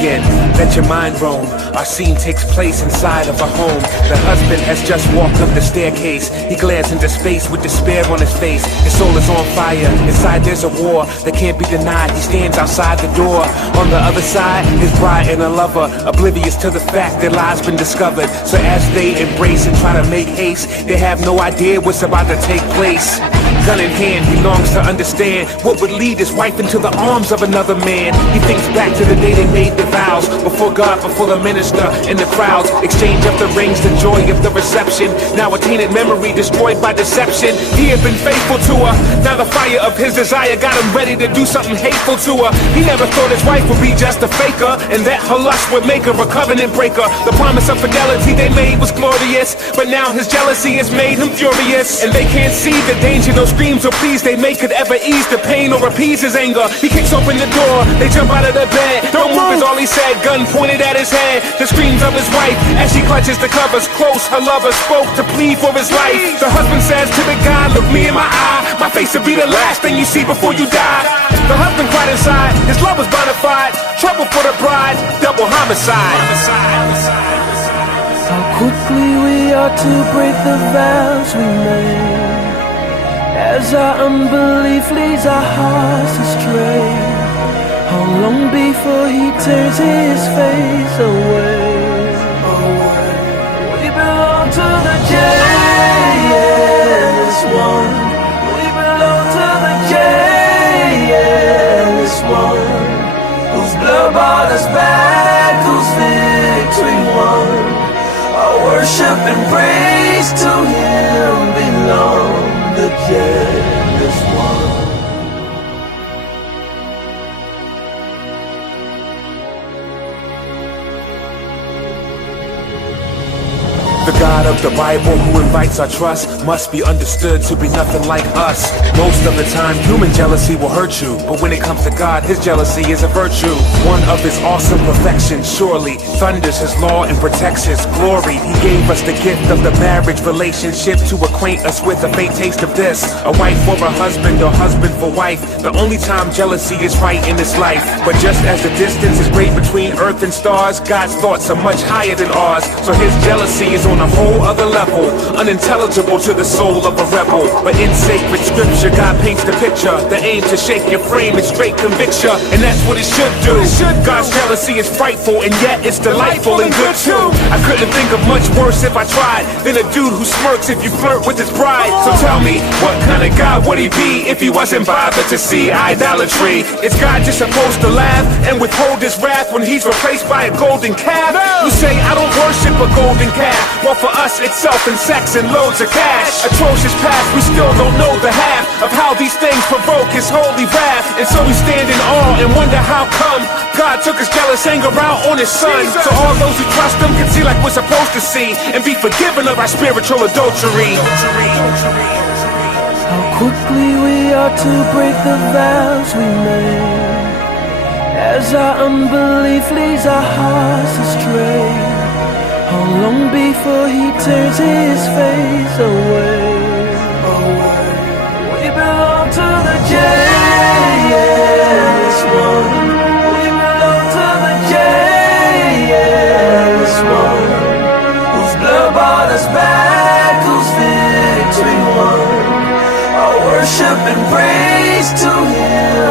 again. Let your mind roam. Our scene takes place inside of a home. The husband has just walked up the staircase. He glares into space with despair on his face. His soul is on fire. Inside there's a war that can't be denied. He stands outside the door. On the other side, his bride and a lover, oblivious to the fact their lives been discovered. So as they embrace and try to make haste, they have no idea what's about to take place. Gun in hand, he longs to understand what would lead his wife into the arms of another man. He thinks back to the day they made the vows, before God, before the minister, and the crowds. Exchange of the rings, the joy of the reception. Now a tainted memory destroyed by deception. He had been faithful to her. Now the fire of his desire got him ready to do something hateful to her. He never thought his wife would be just a faker, and that her lust would make her a covenant breaker. The promise of fidelity they made was glorious, but now his jealousy has made him furious. And they can't see the danger those screams or pleas they make could ever ease the pain or appease his anger. He kicks open the door, they jump out of the bed. Don't move is all he said, gun pointed at his head. The screams of his wife as she clutches the covers close. Her lover spoke to plead for his life. The husband says to the guy, look me in my eye. My face will be the last thing you see before you die. The husband cried inside, his love was bona fide. Trouble for the bride, double homicide. How quickly we are to break the vows we made, as our unbelief leads our hearts astray. How long before he turns his face away? We belong to the JS one. We belong to the JS one. Whose blood brought us back, whose victory won. Our worship and praise to him belong. The jealous one. The God of the Bible who invites our trust must be understood to be nothing like us. Most of the time human jealousy will hurt you, but when it comes to God, his jealousy is a virtue. One of his awesome perfections surely thunders his law and protects his glory. He gave us the gift of the marriage relationship to acquaint us with a faint taste of this. A wife for a husband or husband for wife. The only time jealousy is right in this life. But just as the distance is great between earth and stars, God's thoughts are much higher than ours. So his jealousy is on a whole other level, unintelligible to the soul of a rebel. But in sacred scripture, God paints the picture. The aim to shake your frame is straight conviction, and that's what it should do. God's jealousy is frightful, and yet it's delightful and good too. I couldn't think of much worse if I tried than a dude who smirks if you flirt with his bride. So tell me, what kind of God would he be if he wasn't bothered to see idolatry? Is God just supposed to laugh and withhold his wrath when he's replaced by a golden calf? You say, I don't worship a golden calf. Well, for us, it's self and sex and loads of cash. Atrocious past, we still don't know the half of how these things provoke his holy wrath. And so we stand in awe and wonder how come God took his jealous anger out on his son. So all those who trust him can see like we're supposed to see and be forgiven of our spiritual adultery. How quickly we are to break the vows we made, as our unbelief leads our hearts astray. How long before he turns his face away? We belong to the JS one. We belong to the JS one. Whose blood brought us back, whose victory won. Our worship and praise to him